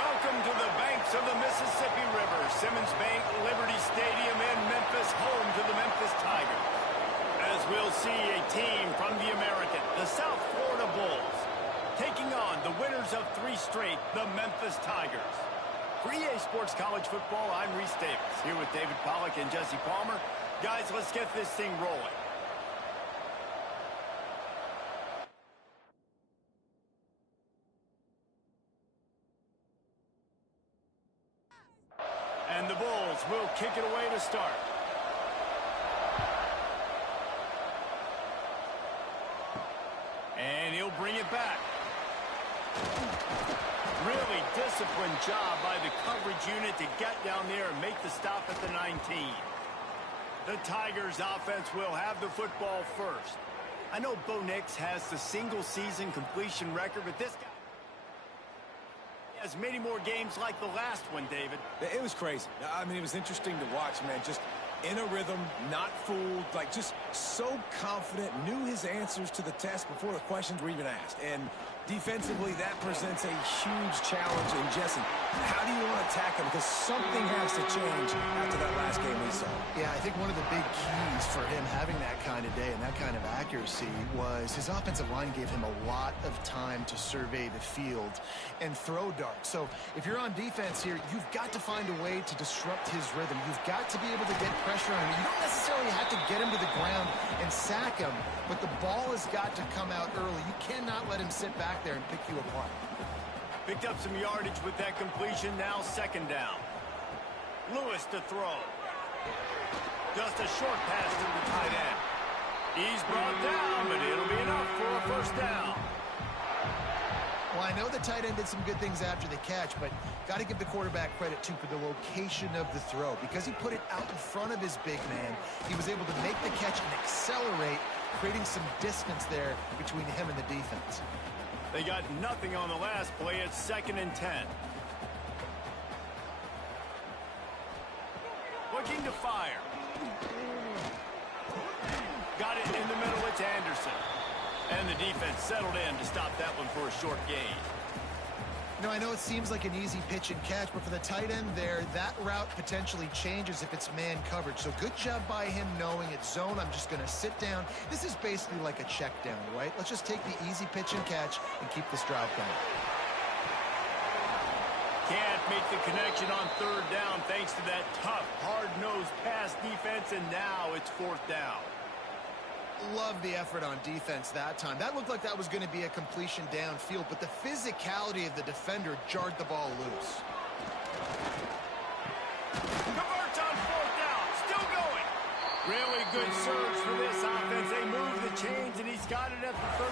Welcome to the banks of the Mississippi River, Simmons Bank Liberty Stadium in Memphis, home to the Memphis Tigers. As we'll see a team from the American, the South Florida Bulls, taking on the winners of 3 straight, the Memphis Tigers. For EA Sports College Football, I'm Reese Davis, here with David Pollack and Jesse Palmer. Guys, let's get this thing rolling. And the Bulls will kick it away to start. And he'll bring it back. Really disciplined job by the coverage unit to get down there and make the stop at the 19. The Tigers offense will have the football first. I know Bo Nix has the single-season completion record, but this guy has many more games like the last one, David. It was crazy. I mean, it was interesting to watch, man. Just in a rhythm, not fooled, like just so confident, knew his answers to the test before the questions were even asked. And defensively, that presents a huge challenge. And Jesse, how do you want to attack him? Because something has to change after that last game we saw. Yeah, I think one of the big keys for him having that kind of day and that kind of accuracy was his offensive line gave him a lot of time to survey the field and throw darts. So if you're on defense here, you've got to find a way to disrupt his rhythm. You've got to be able to get pressure on him. You don't necessarily have to get him to the ground and sack him, but the ball has got to come out early. You cannot let him sit back there and pick you apart. Picked up some yardage with that completion. Now 2nd down. Lewis to throw. Just a short pass to the tight end. He's brought down, but it'll be enough for a 1st down. Well, I know the tight end did some good things after the catch, but got to give the quarterback credit, too, for the location of the throw. Because he put it out in front of his big man, he was able to make the catch and accelerate, creating some distance there between him and the defense. They got nothing on the last play. It's 2nd and 10. Looking to fire. Got it in the middle. It's Anderson. And the defense settled in to stop that one for a short gain. You know, I know it seems like an easy pitch and catch, but for the tight end there, that route potentially changes if it's man coverage. So good job by him knowing it's zone. I'm just going to sit down. This is basically like a check down, right? Let's just take the easy pitch and catch and keep this drive going. Can't make the connection on 3rd down thanks to that tough, hard-nosed pass defense, and now it's 4th down. Love the effort on defense that time. That looked like that was going to be a completion downfield, but the physicality of the defender jarred the ball loose. Converts on 4th down. Still going. Really good surge for this offense. They move the chains, and he's got it at the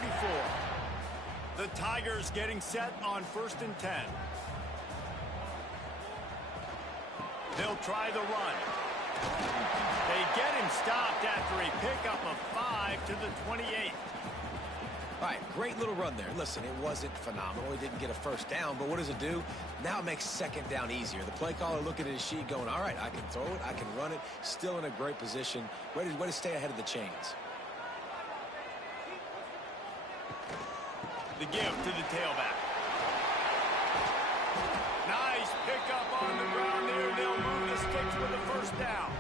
34. The Tigers getting set on 1st and 10. They'll try the run. They get him stopped after a pickup of 5 to the 28. All right, great little run there. Listen, it wasn't phenomenal. He didn't get a 1st down, but what does it do? Now it makes 2nd down easier. The play caller looking at his sheet going, all right, I can throw it, I can run it. Still in a great position. Way to stay ahead of the chains. The give to the tailback. Nice pickup on the ground there. They'll move the sticks with the 1st down.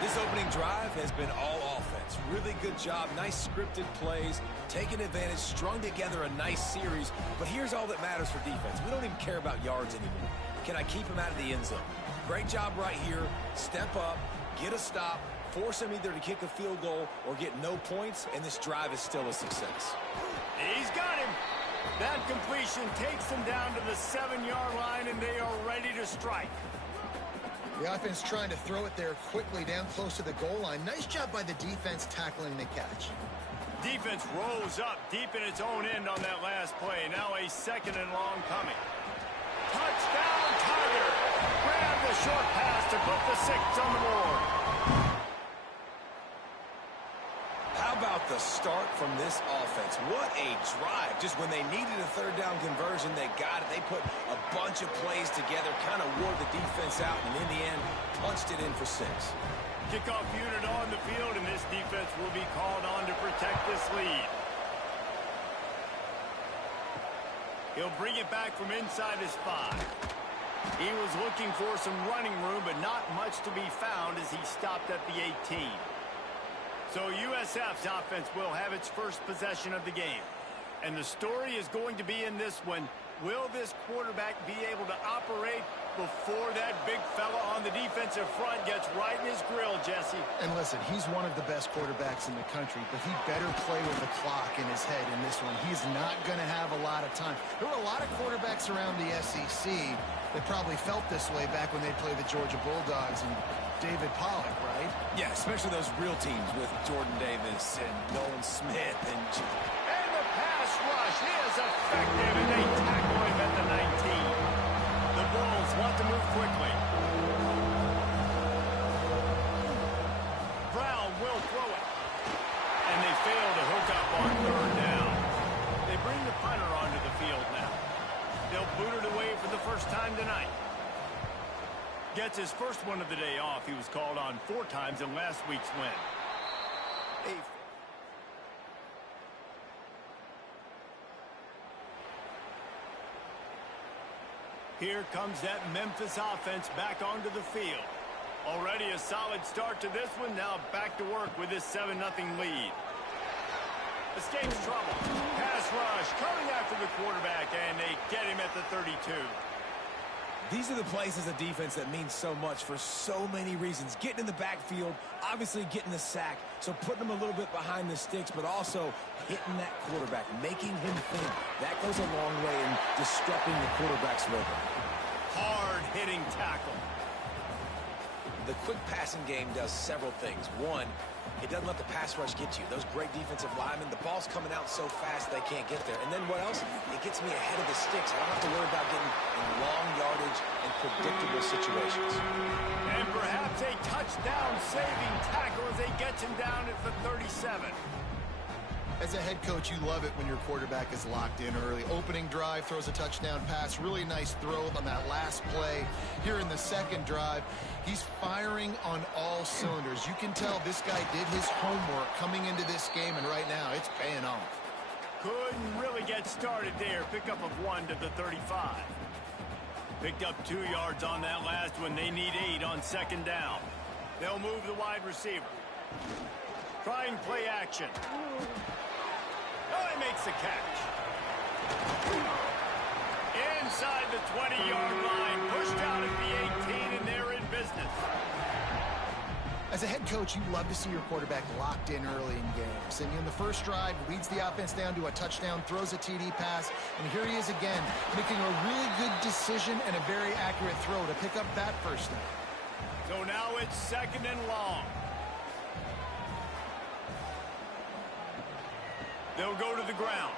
This opening drive has been all offense. Really good job. Nice scripted plays. Taking advantage. Strung together a nice series. But here's all that matters for defense. We don't even care about yards anymore. Can I keep him out of the end zone? Great job right here. Step up. Get a stop. Force him either to kick a field goal or get no points. And this drive is still a success. He's got him. That completion takes them down to the 7-yard line, and they are ready to strike. The offense trying to throw it there quickly down close to the goal line. Nice job by the defense tackling the catch. Defense rose up deep in its own end on that last play. Now a 2nd and long coming. Touchdown, Tiger! Grab the short pass to put the 6 on the board. How about the start from this offense? What a drive. Just when they needed a 3rd down conversion, they got it. They put a bunch of plays together, kind of wore the defense out, and in the end, punched it in for 6. Kickoff unit on the field, and this defense will be called on to protect this lead. He'll bring it back from inside his 5. He was looking for some running room, but not much to be found as he stopped at the 18. So USF's offense will have its first possession of the game. And the story is going to be in this one. Will this quarterback be able to operate before that big fella on the defensive front gets right in his grill, Jesse? And listen, he's one of the best quarterbacks in the country, but he better play with the clock in his head in this one. He's not going to have a lot of time. There were a lot of quarterbacks around the SEC that probably felt this way back when they played the Georgia Bulldogs and David Pollock, right? Yeah, especially those real teams with Jordan Davis and Nolan Smith and the pass rush is effective, and they tackle him at the 19. The Bulls want to move quickly. Brown will throw it. And they fail to hook up on 3rd down. They bring the punter onto the field now. They'll boot it away for the first time tonight. Gets his first one of the day off. He was called on 4 times in last week's win. Here comes that Memphis offense back onto the field. Already a solid start to this one. Now back to work with this 7-0 lead. Escapes trouble. Pass rush coming after the quarterback, and they get him at the 32. These are the plays as a defense that mean so much for so many reasons. Getting in the backfield, obviously getting the sack, so putting him a little bit behind the sticks, but also hitting that quarterback, making him think. That goes a long way in disrupting the quarterback's rhythm. Hard-hitting tackle. The quick passing game does several things. One, it doesn't let the pass rush get you. Those great defensive linemen, the ball's coming out so fast they can't get there. And then what else? It gets me ahead of the sticks. I don't have to worry about getting in long yardage and predictable situations. And perhaps a touchdown-saving tackle as they get him down at the 37. As a head coach, you love it when your quarterback is locked in early. Opening drive, throws a touchdown pass. Really nice throw on that last play. Here in the second drive, he's firing on all cylinders. You can tell this guy did his homework coming into this game, and right now it's paying off. Couldn't really get started there. Pickup of 1 to the 35. Picked up 2 yards on that last one. They need 8 on 2nd down. They'll move the wide receiver. Trying play action. Oh, he makes the catch. Inside the 20-yard line. Pushed out at the 18, and they're in business. As a head coach, you love to see your quarterback locked in early in games. And in the first drive, leads the offense down to a touchdown, throws a TD pass, and here he is again, making a really good decision and a very accurate throw to pick up that first down. So now it's 2nd and long. They'll go to the ground.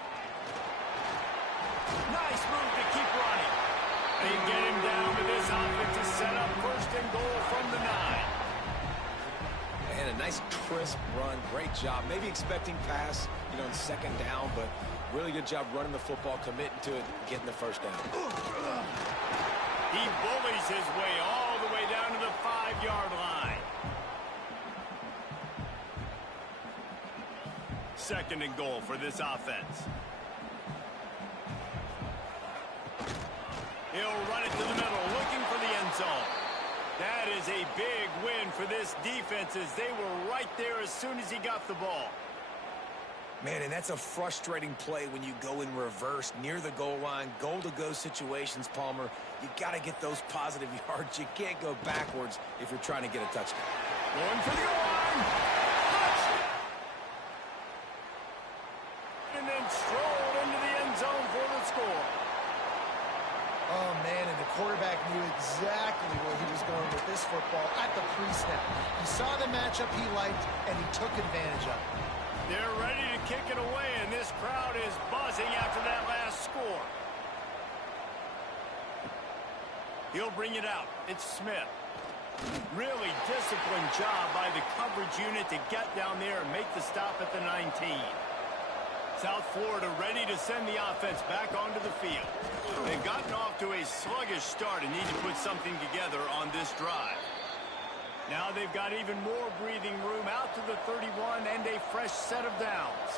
Nice move to keep running. They get him down to this offense to set up 1st and goal from the 9. And a nice crisp run. Great job. Maybe expecting pass, in 2nd down, but really good job running the football, committing to it, getting the 1st down. He bullies his way all the way down to the 5-yard line. 2nd and goal for this offense. He'll run it to the middle, looking for the end zone. That is a big win for this defense as they were right there as soon as he got the ball. Man, and that's a frustrating play when you go in reverse near the goal line, goal-to-go situations, Palmer. You got to get those positive yards. You can't go backwards if you're trying to get a touchdown. Going for the goal line. Touchdown. And then strolled into the end zone for the score. Oh, man, and the quarterback knew exactly where he was going with this football at the pre-snap. He saw the matchup he liked, and he took advantage of it. They're ready to kick it away, and this crowd is buzzing after that last score. He'll bring it out. It's Smith. Really disciplined job by the coverage unit to get down there and make the stop at the 19. South Florida ready to send the offense back onto the field. They've gotten off to a sluggish start and need to put something together on this drive. Now they've got even more breathing room out to the 31 and a fresh set of downs.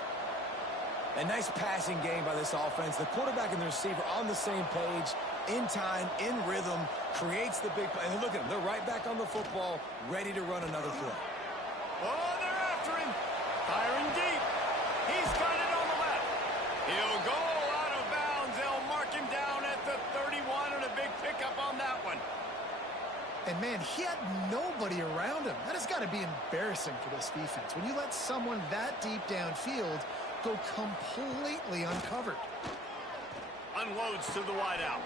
A nice passing game by this offense. The quarterback and the receiver on the same page, in time, in rhythm, creates the big play. And look at them. They're right back on the football, ready to run another play. Oh, they're after him. Firing deep. He's got it on the left. He'll go out of bounds. They'll mark him down at the 31, and a big pickup on that one. And, man, he had nobody around him. That has got to be embarrassing for this defense. When you let someone that deep downfield go completely uncovered. Unloads to the wideout.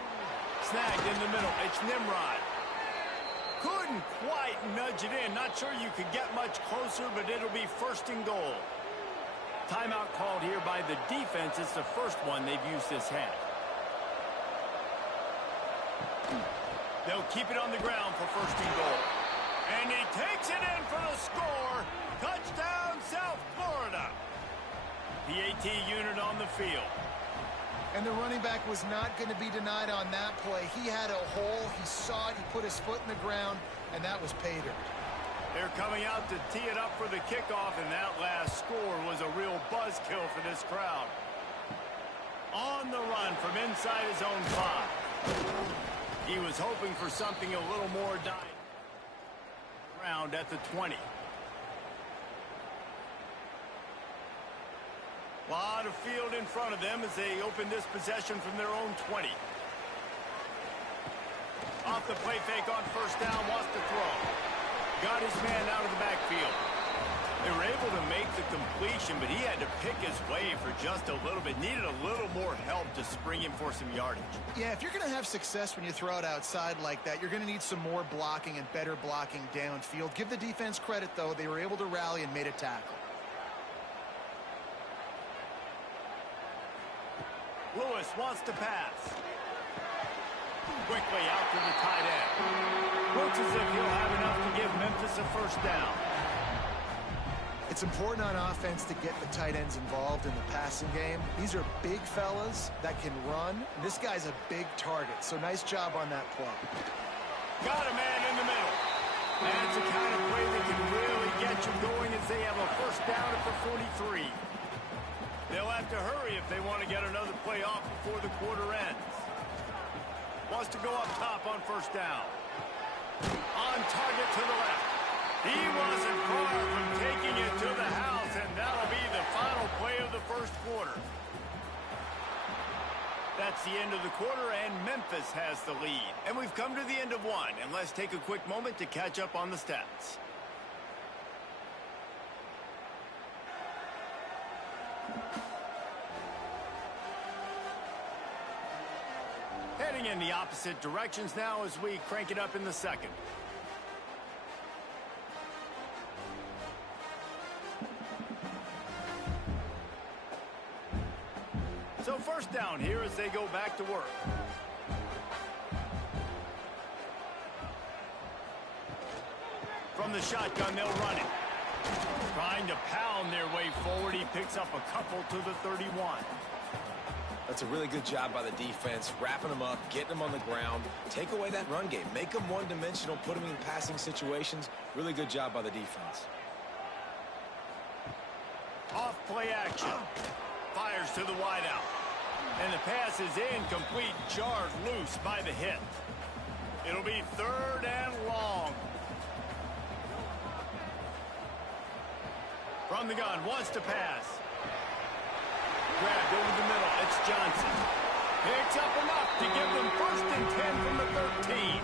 Snagged in the middle. It's Nimrod. Couldn't quite nudge it in. Not sure you could get much closer, but it'll be first and goal. Timeout called here by the defense. It's the first one they've used this half. They'll keep it on the ground for first and goal. And he takes it in for the score. Touchdown, South Florida. The AT unit on the field. And the running back was not going to be denied on that play. He had a hole. He saw it. He put his foot in the ground, and that was pay dirt. They're coming out to tee it up for the kickoff, and that last score was a real buzzkill for this crowd. On the run from inside his own 5. He was hoping for something a little more dynamic. Round at the 20. A lot of field in front of them as they open this possession from their own 20. Off the play fake on first down, wants to throw. Got his man out of the backfield. They were able to make the completion, but he had to pick his way for just a little bit. Needed a little more help to spring him for some yardage. Yeah, if you're going to have success when you throw it outside like that, you're going to need some more blocking and better blocking downfield. Give the defense credit, though. They were able to rally and made a tackle. Lewis wants to pass. Quickly out to the tight end. Looks as if he'll have enough to give Memphis a first down. It's important on offense to get the tight ends involved in the passing game. These are big fellas that can run. This guy's a big target, so nice job on that play. Got a man in the middle. And it's the kind of play that can really get you going as they have a first down at the 43. They'll have to hurry if they want to get another play off before the quarter ends. Wants to go up top on first down. On target to the left. He wasn't far from taking it to the house, and that'll be the final play of the first quarter. That's the end of the quarter, and Memphis has the lead. And we've come to the end of one, and let's take a quick moment to catch up on the stats. Heading in the opposite directions now as we crank it up in the second. So first down here as they go back to work. From the shotgun, they'll run it. Trying to pound their way forward. He picks up a couple to the 31. That's a really good job by the defense, wrapping them up, getting them on the ground. Take away that run game. Make them one-dimensional, put them in passing situations. Really good job by the defense. Off play action. Fires to the wideout. And the pass is incomplete, jarred loose by the hit. It'll be third and long. From the gun, wants to pass. Grabbed over the middle, it's Johnson. Picks up enough to give them first and 10 from the 13.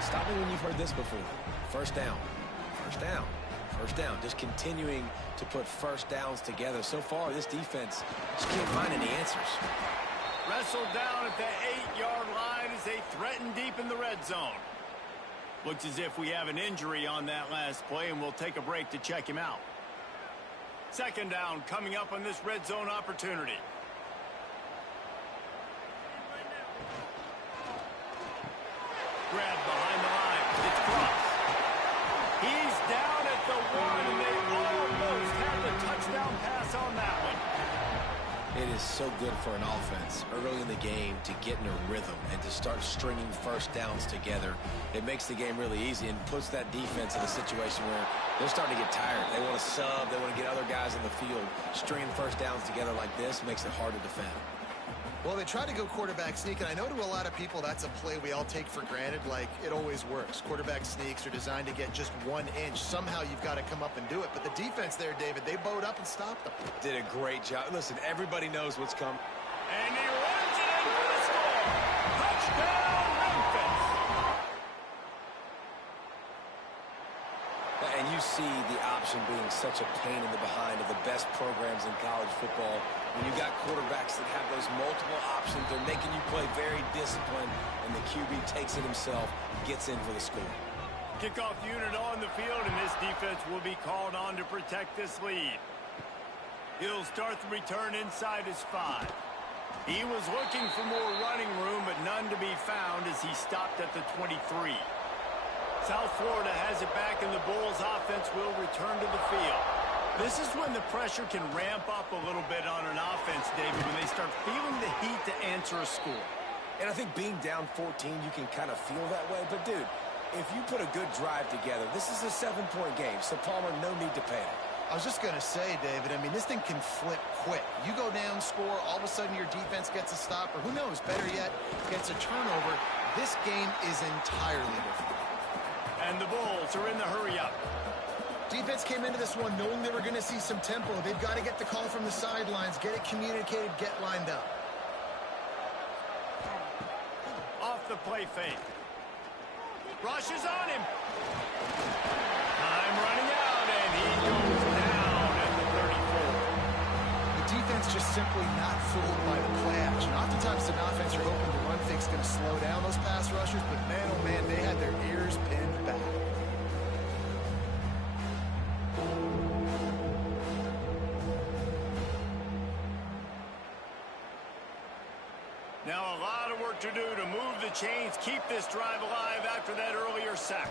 Stop me when you've heard this before. First down. First down. First down. Just continuing to put first downs together. So far, this defense just can't find any answers. Wrestled down at the 8-yard line as they threaten deep in the red zone. Looks as if we have an injury on that last play, and we'll take a break to check him out. Second down coming up on this red zone opportunity. Grabbed behind the line. It's Cross. He's down at the 1, and they almost have the touchdown pass on that one. It is so good for an offense early in the game to get in a rhythm and to start stringing first downs together. It makes the game really easy and puts that defense in a situation where they're starting to get tired. They want to sub. They want to get other guys in the field. Stringing first downs together like this makes it hard to defend. Well, they try to go quarterback sneak, and I know to a lot of people that's a play we all take for granted, like it always works. Quarterback sneaks are designed to get just 1 inch. Somehow you've got to come up and do it. But the defense there, David, they bowed up and stopped them. Did a great job. Listen, everybody knows what's coming. And he runs it in for the score. Touchdown, Memphis. And you see the option being such a pain in the behind of the best programs in college football. When you got quarterbacks that have those multiple options, they're making you play very disciplined, and the QB takes it himself, gets in for the score. Kickoff unit on the field, and this defense will be called on to protect this lead. He'll start the return inside his 5. He was looking for more running room, but none to be found as he stopped at the 23. South Florida has it back, and the Bulls offense will return to the field. This is when the pressure can ramp up a little bit on an offense, David, when they start feeling the heat to answer a score. And I think being down 14, you can kind of feel that way. But, dude, if you put a good drive together, this is a 7-point game, so Palmer, no need to panic. I was just going to say, David, I mean, this thing can flip quick. You go down, score, all of a sudden your defense gets a stop, or who knows, better yet, gets a turnover. This game is entirely different. And the Bulls are in the hurry-up. Defense came into this one knowing they were going to see some tempo. They've got to get the call from the sidelines, get it communicated, get lined up. Off the play fake. Rushes on him. Time running out, and he goes down at the 34. The defense just simply not fooled by the play action. Oftentimes, an offense you're hoping the run fake's going to slow down those pass rushers, but man, oh man, they had their ears pinned back. Now a lot of work to do to move the chains, keep this drive alive after that earlier sack.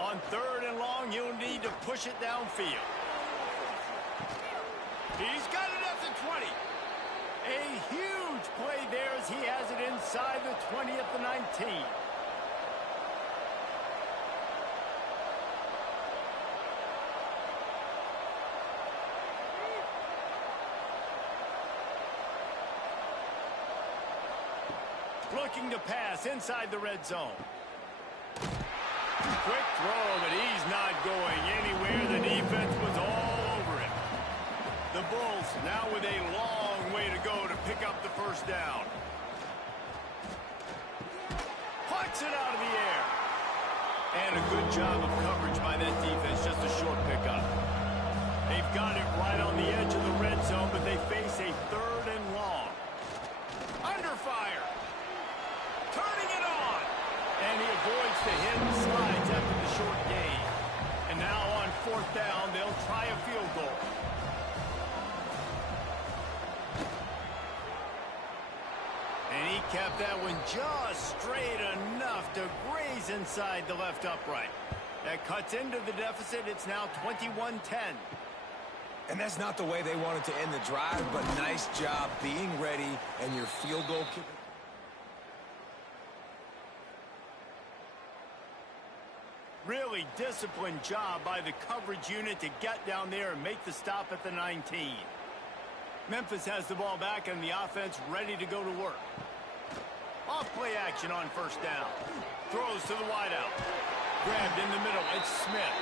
On 3rd and long, you'll need to push it downfield. He's got it at the 20. A huge play there as he has it inside the 20 at the 19. Looking to pass inside the red zone. Quick throw, but he's not going anywhere. The defense was all over it. The Bulls now with a long way to go to pick up the first down. Puts it out of the air. And a good job of coverage by that defense. Just a short pickup. They've got it right on the edge of the red zone, but they face a 3rd and long. Under fire. Turning it on. And he avoids the hit and slides after the short gain. And now on 4th down, they'll try a field goal. And he kept that one just straight enough to graze inside the left upright. That cuts into the deficit. It's now 21-10. And that's not the way they wanted to end the drive, but nice job being ready and your field goal kicker. Really disciplined job by the coverage unit to get down there and make the stop at the 19. Memphis has the ball back and the offense ready to go to work. Off play action on 1st down. Throws to the wideout. Grabbed in the middle. It's Smith.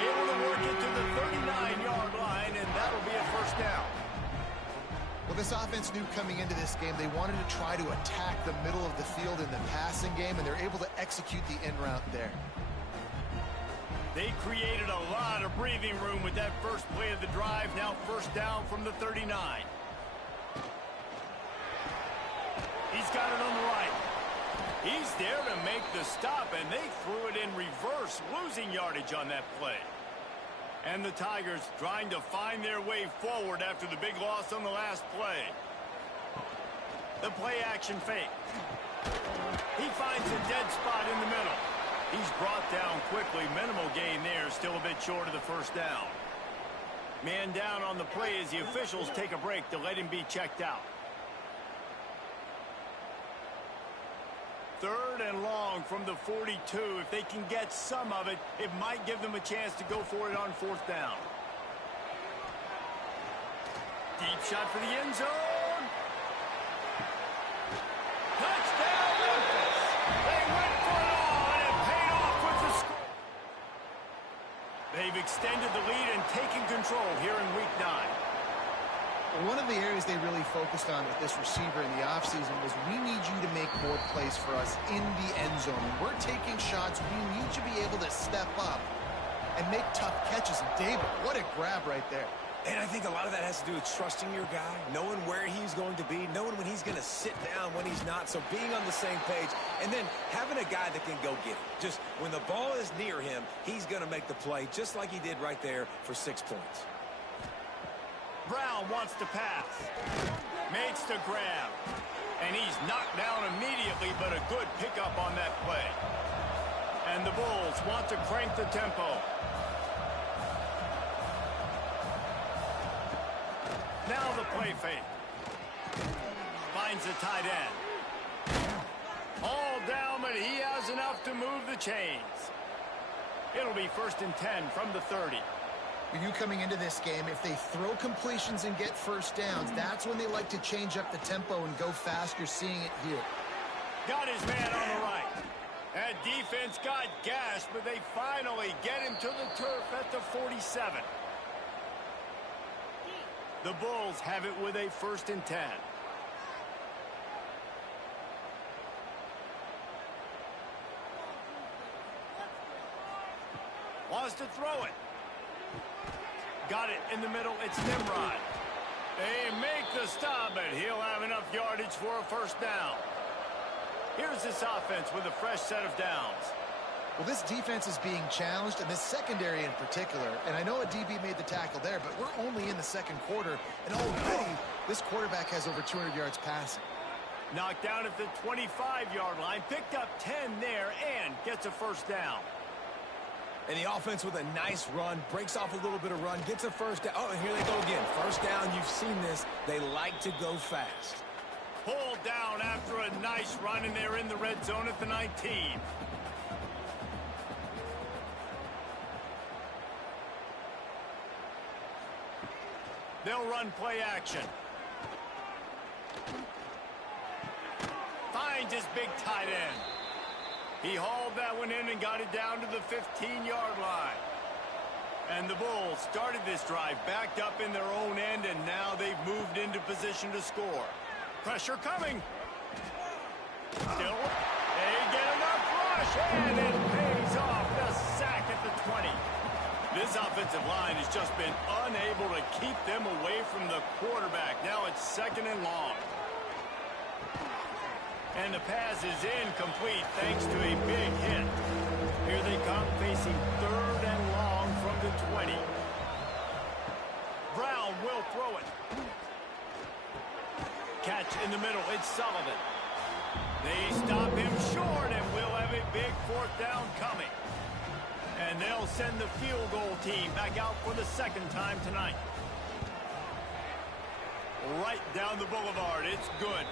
Able to work it to the 39-yard line, and that'll be a 1st down. Well, this offense knew coming into this game they wanted to try to attack the middle of the field in the passing game, and they're able to execute the in route there. They created a lot of breathing room with that first play of the drive. Now 1st down from the 39. He's got it on the right. He's there to make the stop, and they threw it in reverse, losing yardage on that play. And the Tigers trying to find their way forward after the big loss on the last play. The play action fake. He finds a dead spot in the middle. He's brought down quickly. Minimal gain there. Still a bit short of the 1st down. Man down on the play as the officials take a break to let him be checked out. 3rd and long from the 42. If they can get some of it, it might give them a chance to go for it on 4th down. Deep shot for the end zone. Touchdown, Memphis. They went for it all, and it paid off with the score. They've extended the lead and taken control here in Week 9. One of the areas they really focused on with this receiver in the offseason was we need you to make more plays for us in the end zone. When we're taking shots, we need you to be able to step up and make tough catches. And David, what a grab right there. And I think a lot of that has to do with trusting your guy, knowing where he's going to be, knowing when he's going to sit down, when he's not. So being on the same page, and then having a guy that can go get it. Just when the ball is near him, he's going to make the play, just like he did right there for 6 points. Brown wants to pass. Makes the grab. And he's knocked down immediately, but a good pickup on that play. And the Bulls want to crank the tempo. Now the play fake. Finds the tight end. All down, but he has enough to move the chains. It'll be 1st and 10 from the 30. With you coming into this game, if they throw completions and get 1st downs, that's when they like to change up the tempo and go fast. You're seeing it here. Got his man on the right. That defense got gashed, but they finally get him to the turf at the 47. The Bulls have it with a 1st and 10. Wants to throw it. Got it in the middle. It's Nimrod. They make the stop, but he'll have enough yardage for a 1st down. Here's this offense with a fresh set of downs. Well, this defense is being challenged, and this secondary in particular. And I know a DB made the tackle there, but we're only in the 2nd quarter, and already this quarterback has over 200 yards passing. Knocked down at the 25-yard line. Picked up 10 there and gets a 1st down. And the offense with a nice run, breaks off a little bit of run, gets a 1st down. Oh, and here they go again. 1st down, you've seen this. They like to go fast. Pulled down after a nice run, and they're in the red zone at the 19. They'll run play action. Finds his big tight end. He hauled that one in and got it down to the 15-yard line. And the Bulls started this drive backed up in their own end, and now they've moved into position to score. Pressure coming. Still, they get enough rush, and it pays off. The sack at the 20. This offensive line has just been unable to keep them away from the quarterback. Now it's 2nd and long. And the pass is incomplete thanks to a big hit. Here they come facing 3rd and long from the 20. Brown will throw it. Catch in the middle. It's Sullivan. They stop him short, and we'll have a big 4th down coming. And they'll send the field goal team back out for the 2nd time tonight. Right down the boulevard. It's good.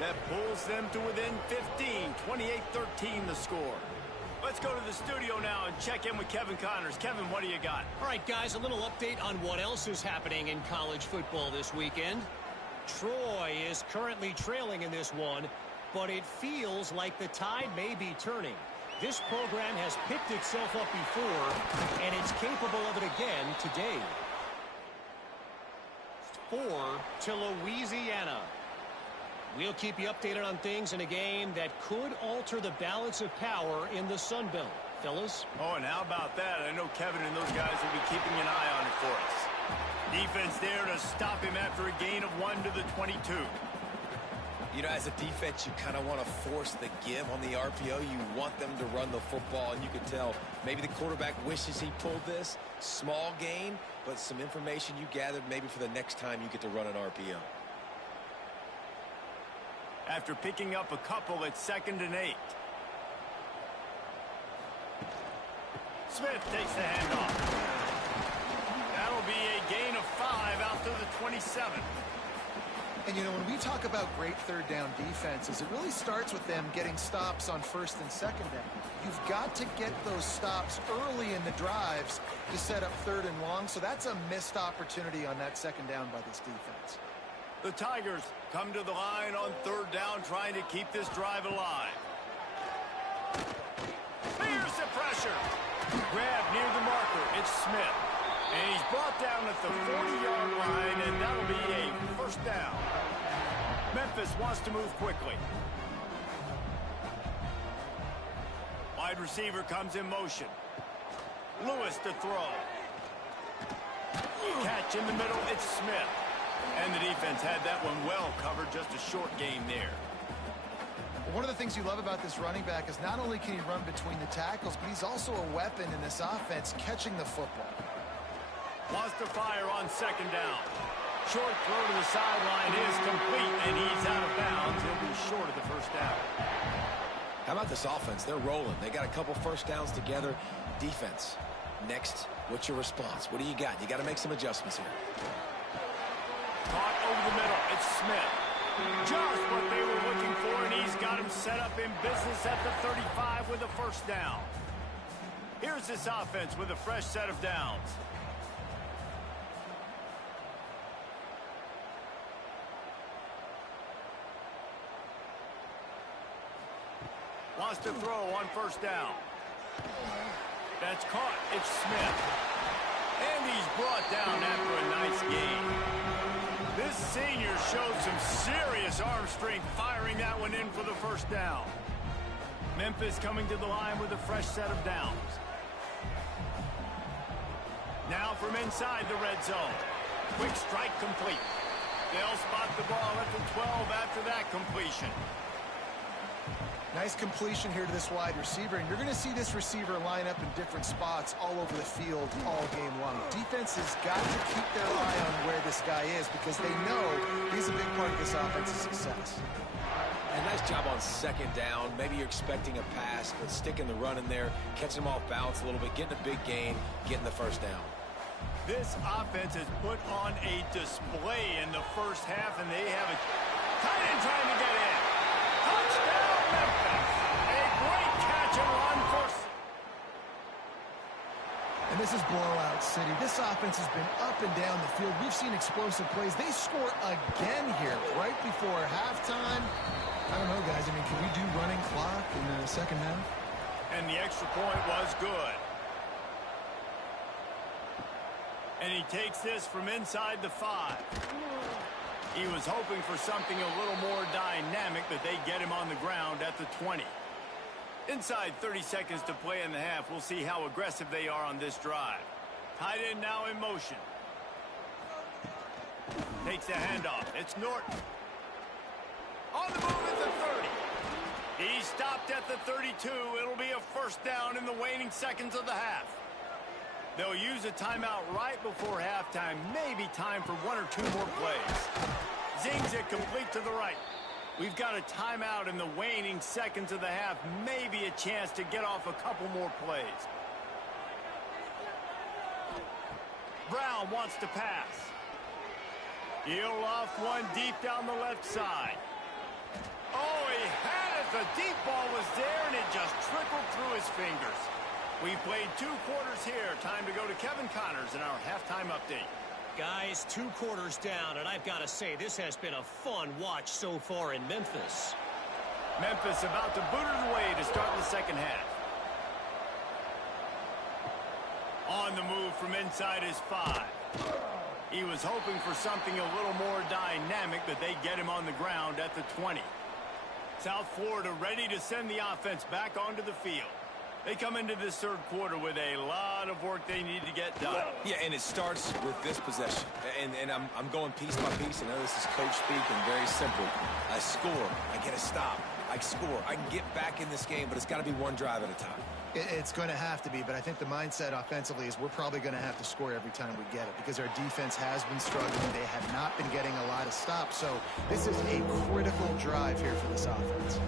That pulls them to within 15, 28-13 the score. Let's go to the studio now and check in with Kevin Connors. Kevin, what do you got? All right, guys, a little update on what else is happening in college football this weekend. Troy is currently trailing in this one, but it feels like the tide may be turning. This program has picked itself up before, and it's capable of it again today. 4 to Louisiana. We'll keep you updated on things in a game that could alter the balance of power in the Sun Belt. Fellas? Oh, and how about that? I know Kevin and those guys will be keeping an eye on it for us. Defense there to stop him after a gain of 1 to the 22. You know, as a defense, you kind of want to force the give on the RPO. You want them to run the football, and you can tell maybe the quarterback wishes he pulled this. Small gain, but some information you gathered maybe for the next time you get to run an RPO. After picking up a couple, it's 2nd and 8. Smith takes the handoff. That'll be a 7. And, you know, when we talk about great third down defenses, it really starts with them getting stops on first and second down. You've got to get those stops early in the drives to set up third and long, so that's a missed opportunity on that second down by this defense. The Tigers come to the line on third down, trying to keep this drive alive. Here's the pressure. Grab near the marker. It's Smith. And he's brought down at the 40-yard line, and that'll be a first down. Memphis wants to move quickly. Wide receiver comes in motion. Lewis to throw. Catch in the middle. It's Smith. And the defense had that one well covered. Just a short gain there. One of the things you love about this running back is not only can he run between the tackles, but he's also a weapon in this offense catching the football. Wants to fire on second down. Short throw to the sideline is complete, and he's out of bounds. He'll be short of the first down. How about this offense? They're rolling. They got a couple first downs together. Defense, next, what's your response? What do you got? You got to make some adjustments here. Caught over the middle. It's Smith. Just what they were looking for, and he's got him set up in business at the 35 with a first down. Here's this offense with a fresh set of downs. Wants to throw on first down. That's caught. It's Smith. And he's brought down after a nice gain. This senior showed some serious arm strength firing that one in for the first down. Memphis coming to the line with a fresh set of downs. Now from inside the red zone. Quick strike complete. They'll spot the ball at the 12 after that completion. Nice completion here to this wide receiver, and you're going to see this receiver line up in different spots all over the field all game long. Defense has got to keep their eye on where this guy is because they know he's a big part of this offense's success. And nice job on second down. Maybe you're expecting a pass, but sticking the run in there, catching them off balance a little bit, getting a big gain, getting the first down. This offense has put on a display in the first half, and they have a tight end trying to get in. Touchdown, Memphis. A great catch and run for... And this is blowout city. This offense has been up and down the field. We've seen explosive plays. They score again here right before halftime. I don't know, guys. I mean, can we do running clock in the second half? And the extra point was good. And he takes this from inside the 5. He was hoping for something a little more dynamic, but they get him on the ground at the 20. Inside 30 seconds to play in the half. We'll see how aggressive they are on this drive. Tight end now in motion. Takes a handoff. It's Norton. On the move at the 30. He stopped at the 32. It'll be a first down in the waning seconds of the half. They'll use a timeout right before halftime. Maybe time for one or two more plays. Zings it complete to the right. We've got a timeout in the waning seconds of the half. Maybe a chance to get off a couple more plays. Brown wants to pass. He'll off one deep down the left side. Oh, he had it. The deep ball was there, and it just trickled through his fingers. We've played 2 quarters here. Time to go to Kevin Connors in our halftime update. Guys, 2 quarters down, and I've got to say, this has been a fun watch so far in Memphis. Memphis about to boot it away to start the second half. On the move from inside his 5. He was hoping for something a little more dynamic, but they get him on the ground at the 20. South Florida ready to send the offense back onto the field. They come into this third quarter with a lot of work they need to get done. Yeah, and it starts with this possession. And I'm going piece by piece. I know this is coach speak and very simple. I score. I get a stop. I score. I can get back in this game, but it's got to be one drive at a time. It's going to have to be, but I think the mindset offensively is we're probably going to have to score every time we get it because our defense has been struggling. They have not been getting a lot of stops, so this is a critical drive here for this offense.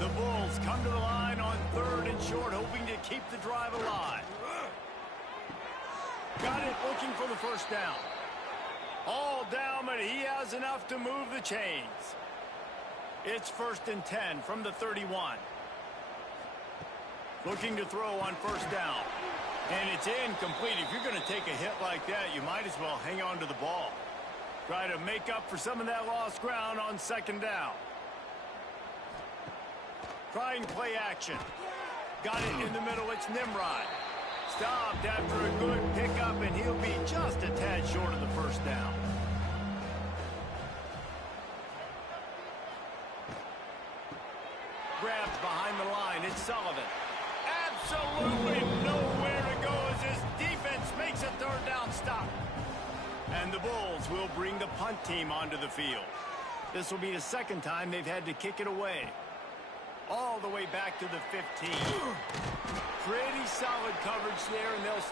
The Bulls come to the line on 3rd and short, hoping to keep the drive alive. Got it, looking for the first down. All down but he has enough to move the chains. It's 1st and 10 from the 31. Looking to throw on 1st down. And it's incomplete. If you're going to take a hit like that, you might as well hang on to the ball. Try to make up for some of that lost ground on 2nd down. Trying play action. Got it in the middle. It's Nimrod. Stopped after a good pickup, and he'll be just a tad short of the 1st down. Grabbed behind the line. It's Sullivan. Absolutely nowhere to go as his defense makes a 3rd down stop. And the Bulls will bring the punt team onto the field. This will be the 2nd time they've had to kick it away. All the way back to the 15. Pretty solid coverage there, and they'll...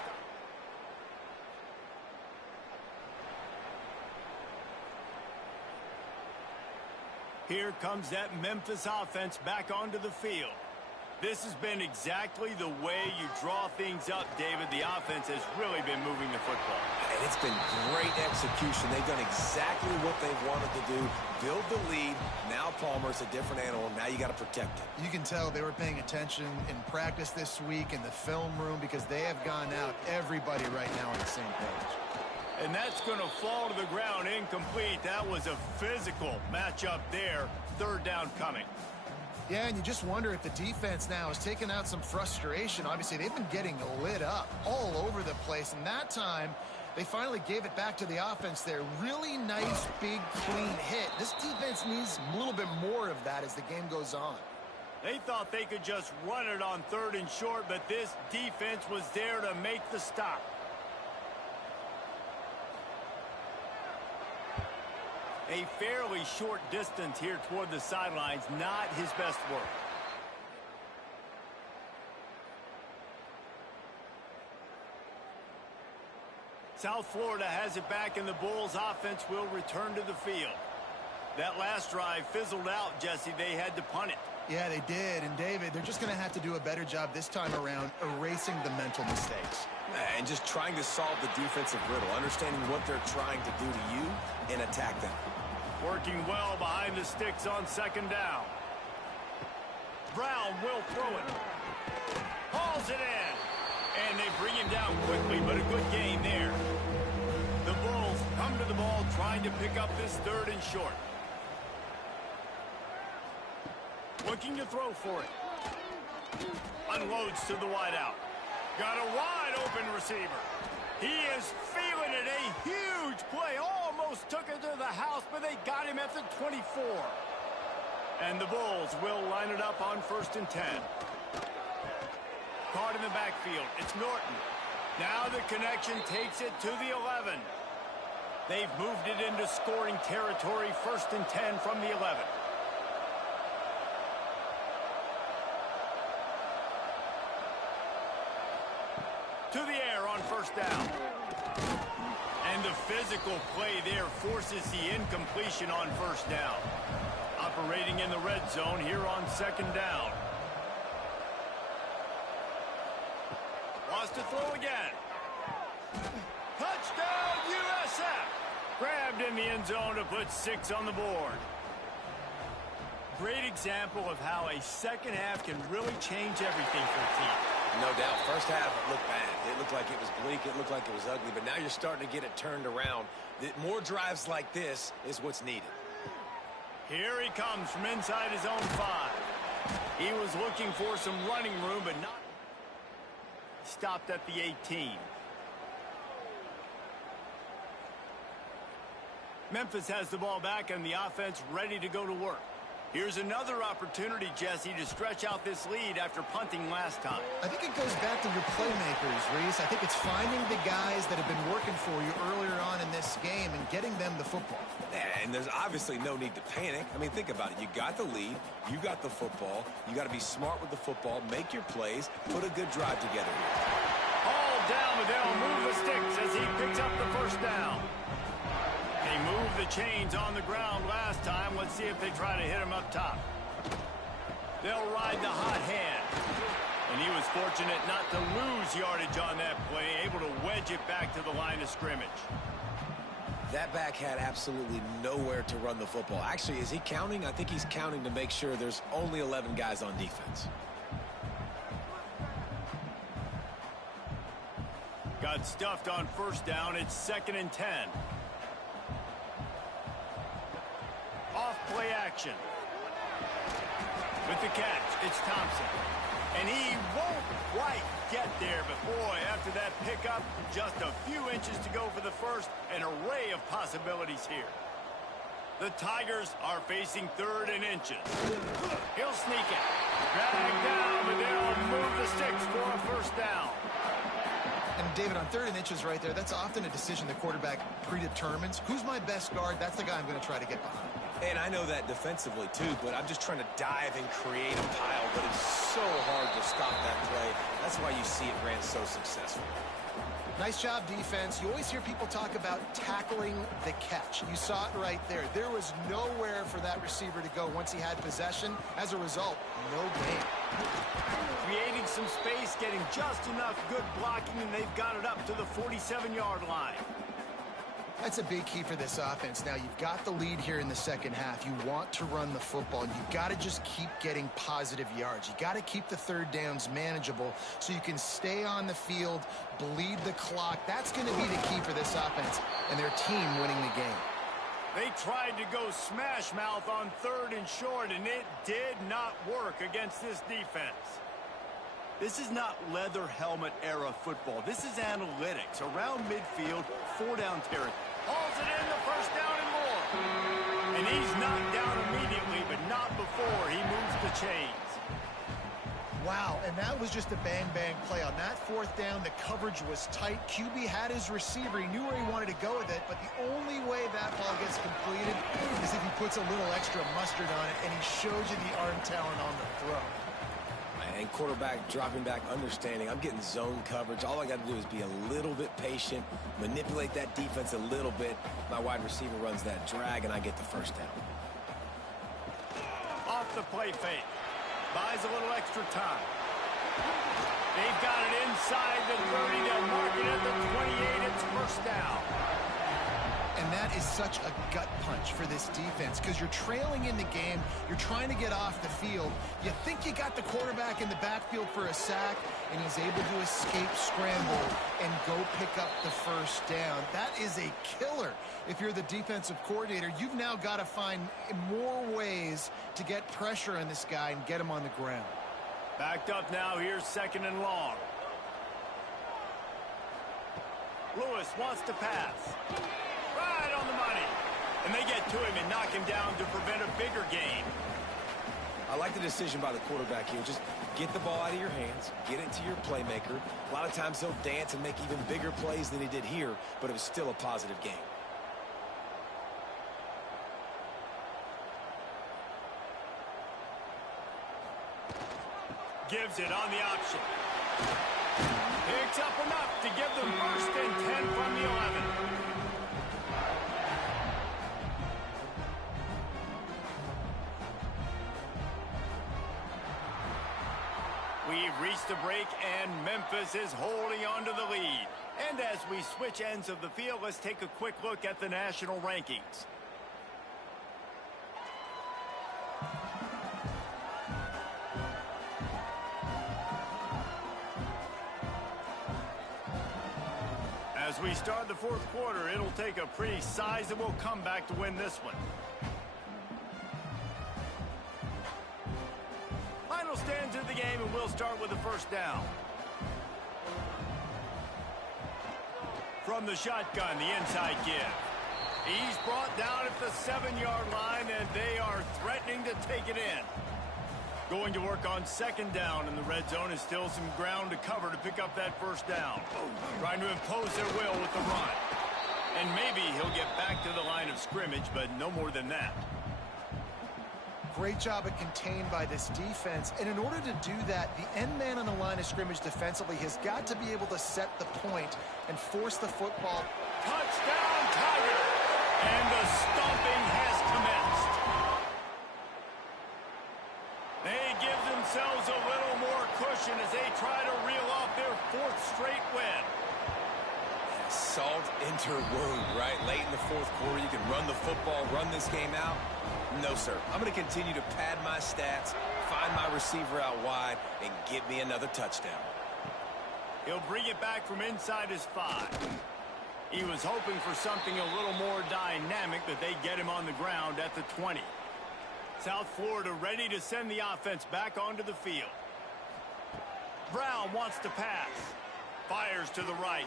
Here comes that Memphis offense back onto the field. This has been exactly the way you draw things up, David. The offense has really been moving the football. And it's been great execution. They've done exactly what they've wanted to do. Build the lead. Now Palmer's a different animal. Now you got to protect it. You can tell they were paying attention in practice this week in the film room because they have gone out, everybody right now on the same page. And that's going to fall to the ground incomplete. That was a physical matchup there. 3rd down coming. Yeah, and you just wonder if the defense now has taken out some frustration. Obviously, they've been getting lit up all over the place. And that time, they finally gave it back to the offense there. Really nice, big, clean hit. This defense needs a little bit more of that as the game goes on. They thought they could just run it on 3rd and short, but this defense was there to make the stop. A fairly short distance here toward the sidelines, not his best work. South Florida has it back, and the Bulls offense will return to the field. That last drive fizzled out, Jesse. They had to punt it. Yeah, they did. And, David, they're just going to have to do a better job this time around erasing the mental mistakes. And just trying to solve the defensive riddle, understanding what they're trying to do to you and attack them. Working well behind the sticks on 2nd down. Brown will throw it. Hauls it in. And they bring him down quickly, but a good gain there. The Bulls come to the ball trying to pick up this 3rd and short. Looking to throw for it. Unloads to the wideout. Got a wide open receiver. He is feeling it. A huge play. Almost took it to the house, but they got him at the 24. And the Bulls will line it up on 1st and 10. Caught in the backfield. It's Norton. Now the connection takes it to the 11. They've moved it into scoring territory. 1st and 10 from the 11. To the air on 1st down. And the physical play there forces the incompletion on 1st down. Operating in the red zone here on 2nd down. Wants to throw again. Touchdown USF. Grabbed in the end zone to put 6 on the board. Great example of how a 2nd half can really change everything for a team. No doubt. 1st half, it looked bad. It looked like it was bleak. It looked like it was ugly. But now you're starting to get it turned around. More drives like this is what's needed. Here he comes from inside his own 5. He was looking for some running room, but not. Stopped at the 18. Memphis has the ball back and the offense ready to go to work. Here's another opportunity, Jesse, to stretch out this lead after punting last time. I think it goes back to your playmakers, Reese. I think it's finding the guys that have been working for you earlier on in this game and getting them the football. And there's obviously no need to panic. I mean, think about it. You got the lead. You got the football. You got to be smart with the football. Make your plays. Put a good drive together here. All down, but they'll move the sticks as he picks up the 1st down. They moved the chains on the ground last time. Let's see if they try to hit him up top. They'll ride the hot hand. And he was fortunate not to lose yardage on that play, able to wedge it back to the line of scrimmage. That back had absolutely nowhere to run the football. Actually, is he counting? I think he's counting to make sure there's only 11 guys on defense. Got stuffed on first down. It's 2nd and 10. Off play action. With the catch, it's Thompson. And he won't quite get there, but boy, after that pickup, just a few inches to go for the first. An array of possibilities here. The Tigers are facing 3rd and inches. He'll sneak it. Drag down, but they'll move the sticks for a first down. And David, on 3rd and inches right there, that's often a decision the quarterback predetermines. Who's my best guard? That's the guy I'm going to try to get behind. And I know that defensively, too, but I'm just trying to dive and create a pile, but it's so hard to stop that play. That's why you see it ran so successful. Nice job, defense. You always hear people talk about tackling the catch. You saw it right there. There was nowhere for that receiver to go once he had possession. As a result, no gain. Creating some space, getting just enough good blocking, and they've got it up to the 47-yard line. That's a big key for this offense. Now, you've got the lead here in the second half. You want to run the football, and you've got to just keep getting positive yards. You got to keep the 3rd downs manageable so you can stay on the field, bleed the clock. That's going to be the key for this offense and their team winning the game. They tried to go smash mouth on 3rd and short, and it did not work against this defense. This is not leather helmet era football. This is analytics. Around midfield, 4-down territory. Hauls it in, the first down and more. And he's knocked down immediately, but not before he moves the chains. Wow, and that was just a bang-bang play. On that 4th down, the coverage was tight. QB had his receiver. He knew where he wanted to go with it, but the only way that ball gets completed is if he puts a little extra mustard on it, and he shows you the arm talent on the throw. And quarterback dropping back, understanding I'm getting zone coverage. All I got to do is be a little bit patient, manipulate that defense a little bit. My wide receiver runs that drag, and I get the first down. Off the play fake. Buys a little extra time. They've got it inside the 30. They'll mark it at the 28. It's first down. And that is such a gut punch for this defense because you're trailing in the game. You're trying to get off the field. You think you got the quarterback in the backfield for a sack, and he's able to escape scramble and go pick up the first down. That is a killer. If you're the defensive coordinator, you've now got to find more ways to get pressure on this guy and get him on the ground. Backed up now. Here's 2nd and long. Lewis wants to pass. Right on the money. And they get to him and knock him down to prevent a bigger gain. I like the decision by the quarterback here. Just get the ball out of your hands, get it to your playmaker. A lot of times he'll dance and make even bigger plays than he did here, but it was still a positive game. Gives it on the option. Picks up enough to give them 1st and 10 from the 11. We've reached the break, and Memphis is holding on to the lead. And as we switch ends of the field, let's take a quick look at the national rankings. As we start the 4th quarter, it'll take a pretty sizable comeback to win this one. Final stands of the game, and we'll start with the first down. From the shotgun, the inside give. He's brought down at the 7-yard line, and they are threatening to take it in. Going to work on 2nd down, and the red zone is still some ground to cover to pick up that first down. Trying to impose their will with the run. And maybe he'll get back to the line of scrimmage, but no more than that. Great job of contained by this defense. And in order to do that, the end man on the line of scrimmage defensively has got to be able to set the point and force the football. Touchdown, Tiger! And the stomping has commenced. They give themselves a little more cushion as they try to reel off their 4th straight win. Salt and splinter wound, right? Late in the fourth quarter, you can run the football, run this game out. No, sir. I'm going to continue to pad my stats, find my receiver out wide, and get me another touchdown. He'll bring it back from inside his 5. He was hoping for something a little more dynamic, that they get him on the ground at the 20. South Florida ready to send the offense back onto the field. Brown wants to pass. Fires to the right.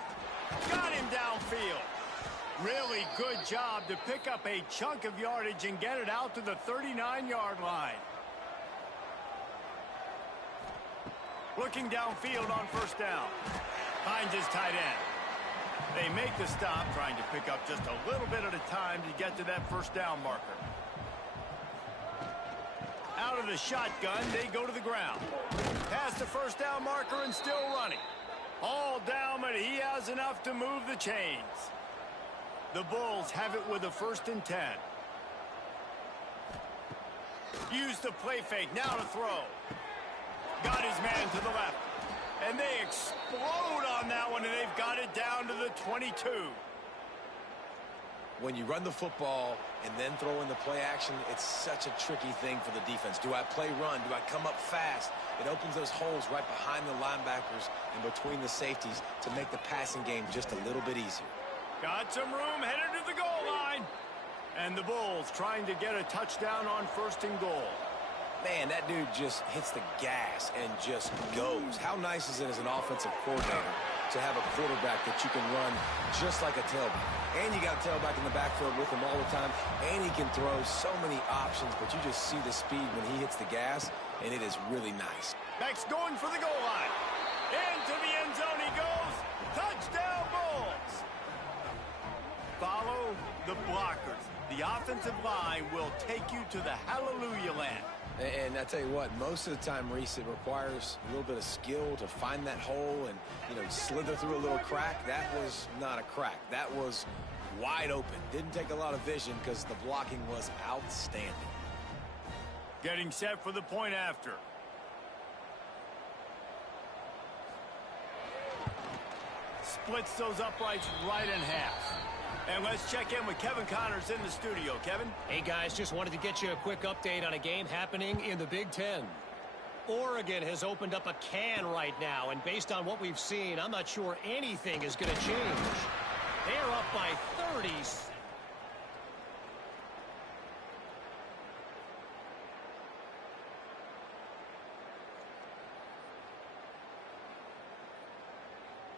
Got him downfield. Really good job to pick up a chunk of yardage and get it out to the 39-yard line. Looking downfield on first down. Finds his tight end. They make the stop, trying to pick up just a little bit at a time to get to that first down marker. Out of the shotgun, they go to the ground. Past the first down marker and still running. All down, but he has enough to move the chains. The Bulls have it with a 1st and 10. Use the play fake, now to throw. Got his man to the left. And they explode on that one, and they've got it down to the 22. When you run the football and then throw in the play action, it's such a tricky thing for the defense. Do I play run? Do I come up fast? It opens those holes right behind the linebackers and between the safeties to make the passing game just a little bit easier. Got some room, headed to the goal line. And the Bulls trying to get a touchdown on 1st and goal. Man, that dude just hits the gas and just goes. How nice is it as an offensive coordinator to have a quarterback that you can run just like a tailback? And you got a tailback in the backfield with him all the time, and he can throw so many options, but you just see the speed when he hits the gas, and it is really nice. Beck's going for the goal line. Into the end zone he goes. Touchdown, Bulls. Follow the blockers. The offensive line will take you to the hallelujah land. And I tell you what, most of the time, Reese, it requires a little bit of skill to find that hole and, slither through a little crack. That was not a crack. That was wide open. Didn't take a lot of vision because the blocking was outstanding. Getting set for the point after. Splits those uprights right in half. And let's check in with Kevin Connors in the studio. Kevin? Hey, guys, just wanted to get you a quick update on a game happening in the Big Ten. Oregon has opened up a can right now, and based on what we've seen, I'm not sure anything is going to change. They're up by 30.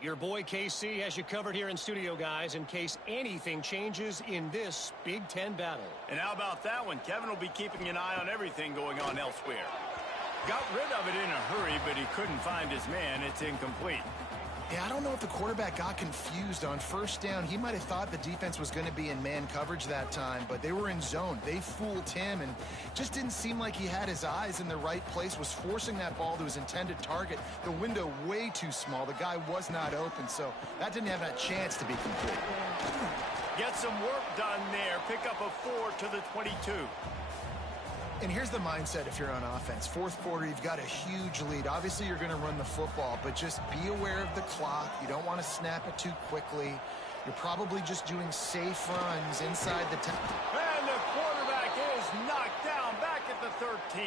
Your boy KC has you covered here in studio, guys, in case anything changes in this Big Ten battle. And how about that one? Kevin will be keeping an eye on everything going on elsewhere. Got rid of it in a hurry, but he couldn't find his man. It's incomplete. Yeah, I don't know if the quarterback got confused on first down. He might have thought the defense was going to be in man coverage that time, but they were in zone. They fooled him, and just didn't seem like he had his eyes in the right place, was forcing that ball to his intended target. The window way too small. The guy was not open, so that didn't have a chance to be complete. Get some work done there. Pick up a 4 to the 22. And here's the mindset if you're on offense. Fourth quarter, you've got a huge lead. Obviously, you're going to run the football, but just be aware of the clock. You don't want to snap it too quickly. You're probably just doing safe runs inside the 10. And the quarterback is knocked down back at the 13.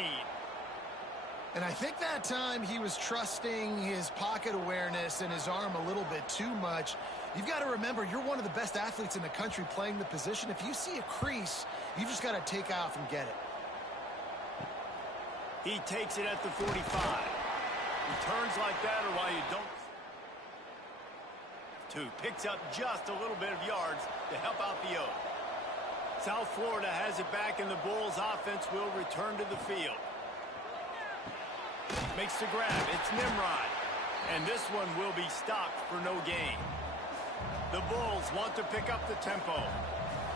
And I think that time he was trusting his pocket awareness and his arm a little bit too much. You've got to remember, you're one of the best athletes in the country playing the position. If you see a crease, you just got to take off and get it. He takes it at the 45. Returns like that or why you don't. Picks up just a little bit of yards to help out the O. South Florida has it back, and the Bulls offense will return to the field. Makes the grab. It's Nimrod. And this one will be stopped for no gain. The Bulls want to pick up the tempo.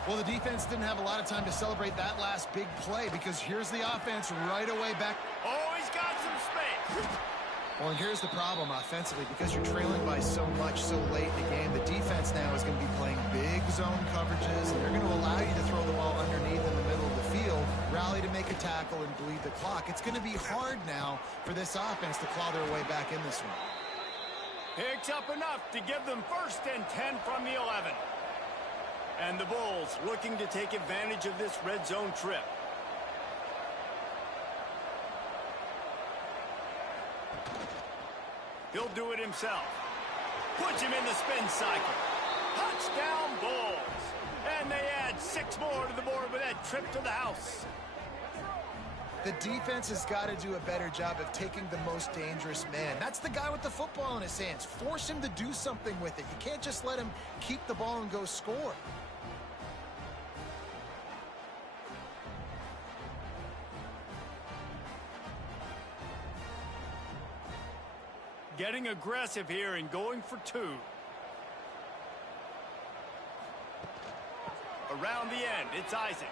Well, the defense didn't have a lot of time to celebrate that last big play because here's the offense right away back. Oh, he's got some space. Well, and here's the problem offensively. Because you're trailing by so much so late in the game, the defense now is going to be playing big zone coverages, and they're going to allow you to throw the ball underneath in the middle of the field, rally to make a tackle, and bleed the clock. It's going to be hard now for this offense to claw their way back in this one. Picks up enough to give them 1st and 10 from the 11. And the Bulls looking to take advantage of this red zone trip. He'll do it himself. Puts him in the spin cycle. Touchdown Bulls. And they add 6 more to the board with that trip to the house. The defense has got to do a better job of taking the most dangerous man. That's the guy with the football in his hands. Force him to do something with it. You can't just let him keep the ball and go score. Getting aggressive here and going for 2. Around the end, it's Isaac.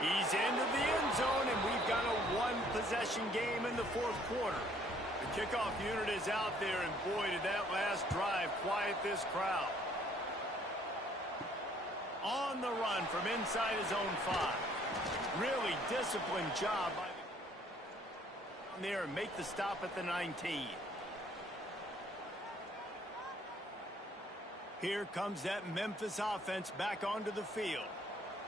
He's into the end zone, and we've got a 1-possession game in the 4th quarter. The kickoff unit is out there, and boy, did that last drive quiet this crowd. On the run from inside his own 5. Really disciplined job by the there and make the stop at the 19. Here comes that Memphis offense back onto the field.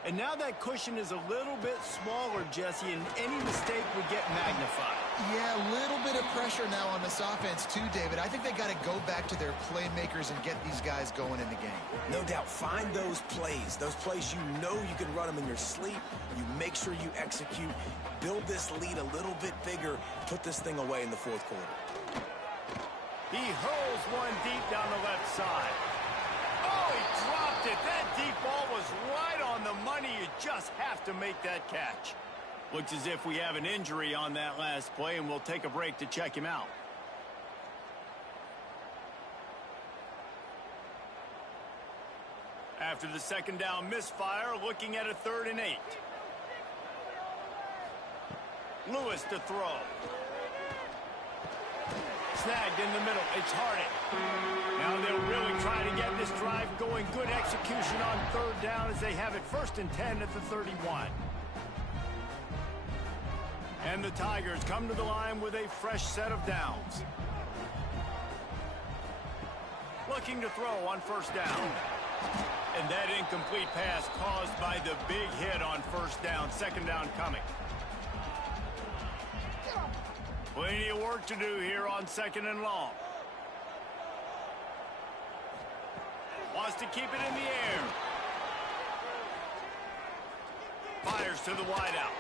And now that cushion is a little bit smaller, Jesse, and any mistake would get magnified. Yeah, a little bit of pressure now on this offense too, David. I think they got to go back to their playmakers and get these guys going in the game. No doubt. Find those plays you know you can run them in your sleep. You make sure you execute. Build this lead a little bit bigger. Put this thing away in the 4th quarter. He hurls one deep down the left side. Oh, he dropped it. That deep ball was right on the money. You just have to make that catch. Looks as if we have an injury on that last play, and we'll take a break to check him out. After the 2nd down misfire, looking at a 3rd and 8. Lewis to throw. Snagged in the middle. It's Harding. Now they'll really try to get this drive going. Good execution on 3rd down as they have it 1st and 10 at the 31. And the Tigers come to the line with a fresh set of downs. Looking to throw on 1st down. And that incomplete pass caused by the big hit on 1st down. 2nd down coming. Plenty of work to do here on 2nd and long. Wants to keep it in the air. Fires to the wideout.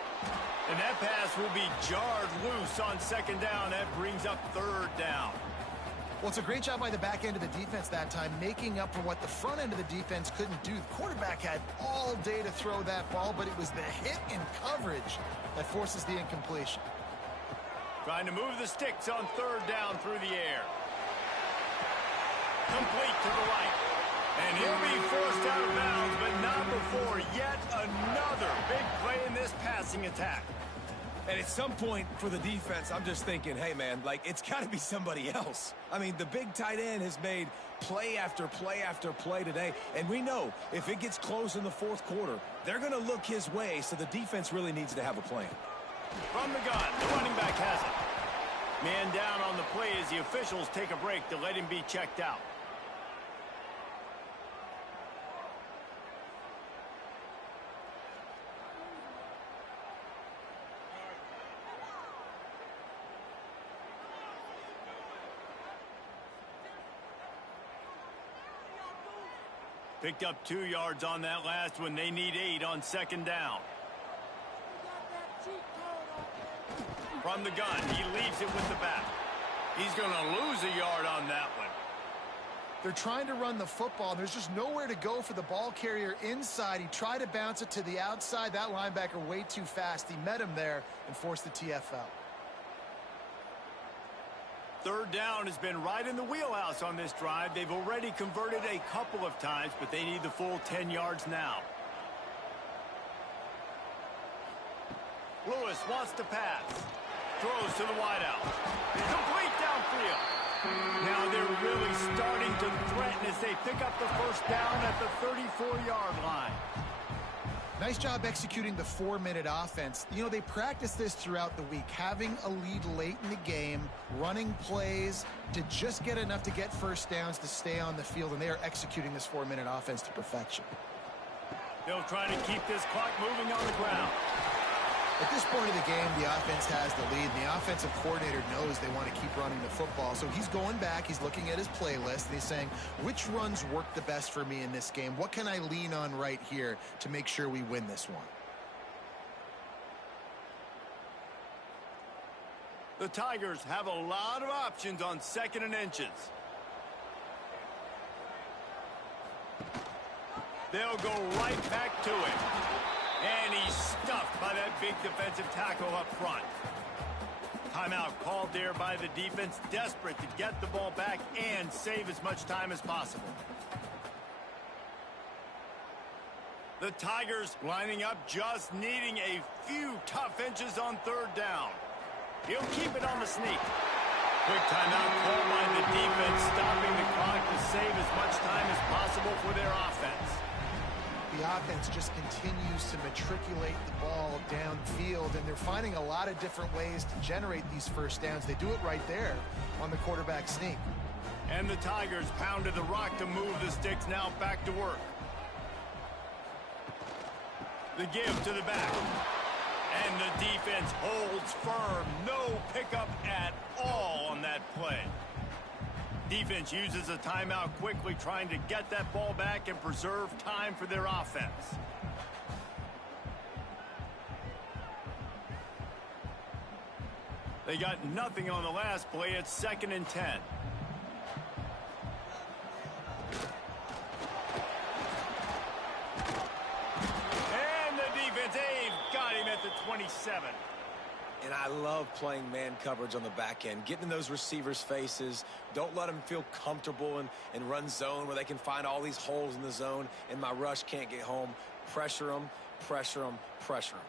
And that pass will be jarred loose on 2nd down. That brings up 3rd down. Well, it's a great job by the back end of the defense that time, making up for what the front end of the defense couldn't do. The quarterback had all day to throw that ball, but it was the hit in coverage that forces the incompletion. Trying to move the sticks on 3rd down through the air. Complete to the right. And he'll be forced out of bounds, but not before yet another big play in this passing attack. And at some point for the defense, I'm just thinking, hey, man, like, it's got to be somebody else. I mean, the big tight end has made play after play after play today. And we know if it gets close in the 4th quarter, they're going to look his way, so the defense really needs to have a plan. From the gun, the running back has it. Man down on the play as the officials take a break to let him be checked out. Picked up 2 yards on that last one. They need 8 on 2nd down. From the gun, he leaves it with the back. He's going to lose a yard on that one. They're trying to run the football. There's just nowhere to go for the ball carrier inside. He tried to bounce it to the outside. That linebacker way too fast. He met him there and forced the TFL. 3rd down has been right in the wheelhouse on this drive. They've already converted a couple of times, but they need the full 10 yards now. Lewis wants to pass. Throws to the wideout. Complete downfield. Now they're really starting to threaten as they pick up the 1st down at the 34-yard line. Nice job executing the 4-minute offense. You know, they practice this throughout the week, having a lead late in the game, running plays to just get enough to get 1st downs to stay on the field, and they are executing this 4-minute offense to perfection. They'll try to keep this clock moving on the ground. At this point of the game, the offense has the lead, and the offensive coordinator knows they want to keep running the football. So he's going back, he's looking at his playlist, and he's saying, which runs work the best for me in this game? What can I lean on right here to make sure we win this one? The Tigers have a lot of options on 2nd and inches. They'll go right back to it. And he's stuffed by that big defensive tackle up front. Timeout called there by the defense, desperate to get the ball back and save as much time as possible. The Tigers lining up, just needing a few tough inches on 3rd down. He'll keep it on the sneak. Quick timeout called by the defense, stopping the clock to save as much time as possible for their offense. The offense just continues to matriculate the ball downfield, and they're finding a lot of different ways to generate these first downs. They do it right there on the quarterback sneak. And the Tigers pounded the rock to move the sticks, now back to work. The give to the back. And the defense holds firm. No pickup at all on that play. Defense uses a timeout quickly, trying to get that ball back and preserve time for their offense. They got nothing on the last play. It's 2nd and 10. And the defense, they've got him at the 27. And I love playing man coverage on the back end, getting in those receivers' faces. Don't let them feel comfortable and run zone where they can find all these holes in the zone and my rush can't get home. Pressure them, pressure them, pressure them.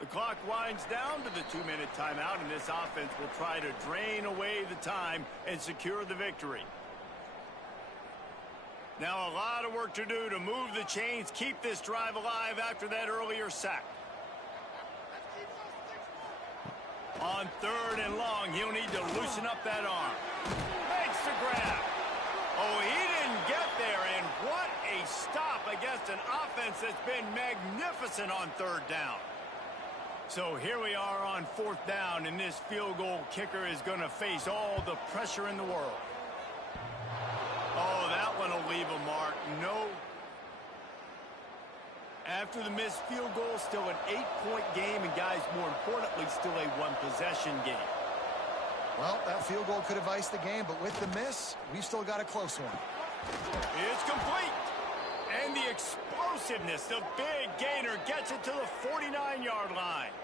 The clock winds down to the 2-minute timeout, and this offense will try to drain away the time and secure the victory. Now a lot of work to do to move the chains, keep this drive alive after that earlier sack. On 3rd and long, he'll need to loosen up that arm. Makes the grab. Oh, he didn't get there, and what a stop against an offense that's been magnificent on 3rd down. So here we are on 4th down, and this field goal kicker is going to face all the pressure in the world. Oh, that one will leave a mark. No. After the missed field goal, still an 8-point game, and guys, more importantly, still a 1-possession game. Well, that field goal could have iced the game, but with the miss, we've still got a close one. It's complete. And the explosiveness, the big gainer, gets it to the 49-yard line.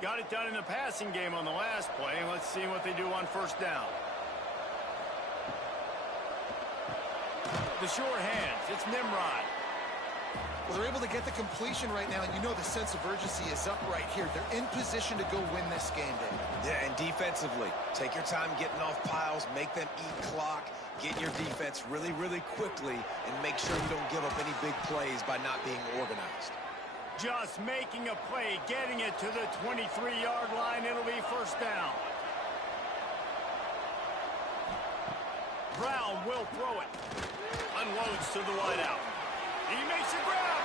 Got it done in the passing game on the last play, and let's see what they do on 1st down. The sure hands, it's Nimrod. Well, they're able to get the completion right now, and you know the sense of urgency is up right here. They're in position to go win this game, David. Yeah, and defensively, take your time getting off piles, make them eat clock, get your defense really, really quickly, and make sure you don't give up any big plays by not being organized. Just making a play, getting it to the 23-yard line. It'll be 1st down. Brown will throw it. Unloads to the wideout. He makes a grab.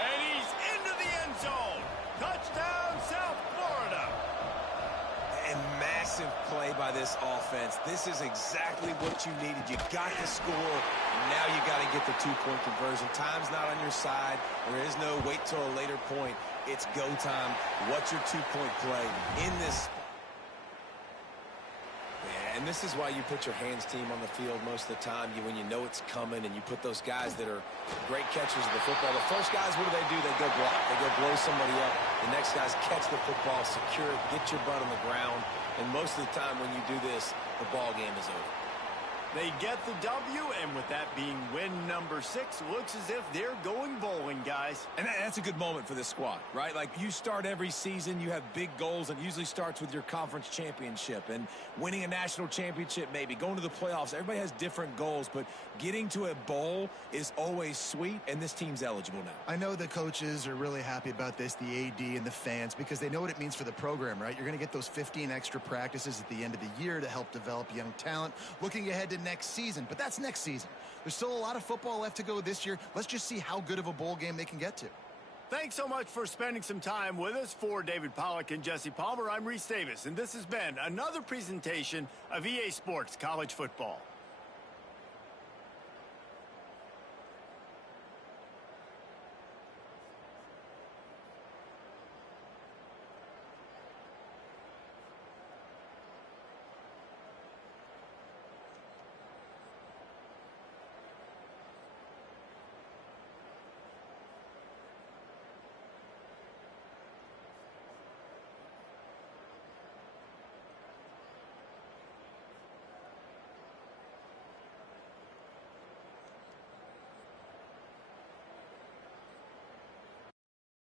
And he's into the end zone. Touchdown, South Florida. And massive play by this offense. This is exactly what you needed. You got the score. Now you got to get the 2-point conversion. Time's not on your side. There is no wait till a later point. It's go time. What's your 2-point play in this? And this is why you put your hands team on the field most of the time. When you know it's coming, and you put those guys that are great catchers of the football. The first guys, what do? They go block. They go blow somebody up. The next guys catch the football, secure it, get your butt on the ground. And most of the time when you do this, the ball game is over. They get the W, and with that being win number 6, looks as if they're going bowling, guys. And that's a good moment for this squad, right? Like, you start every season, you have big goals, and it usually starts with your conference championship and winning a national championship, maybe going to the playoffs. Everybody has different goals, but getting to a bowl is always sweet, and this team's eligible now. I know the coaches are really happy about this, the AD and the fans, because they know what it means for the program, right? You're going to get those 15 extra practices at the end of the year to help develop young talent, looking ahead to next season. But that's next season. There's still a lot of football left to go this year. Let's just see how good of a bowl game they can get to. Thanks so much for spending some time with us. For David Pollack and Jesse Palmer, I'm Reese Davis, and this has been another presentation of EA Sports College Football.